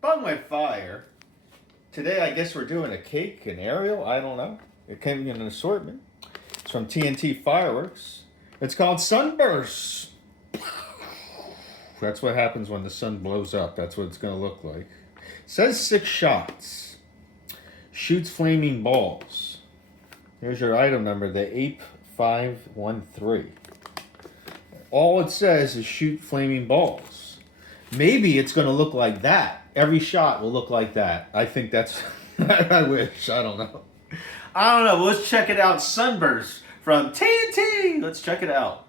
Bung with fire. Today, I guess we're doing a cake, an aerial. I don't know. It came in an assortment. It's from TNT Fireworks. It's called Sunburst. That's what happens when the sun blows up. That's what it's going to look like. It says 6 shots. Shoots flaming balls. Here's your item number, the 8513. All it says is shoot flaming balls. Maybe it's going to look like that. Every shot will look like that. I think that's... I wish. I don't know. I don't know. Let's check it out. Sunburst from TNT. Let's check it out.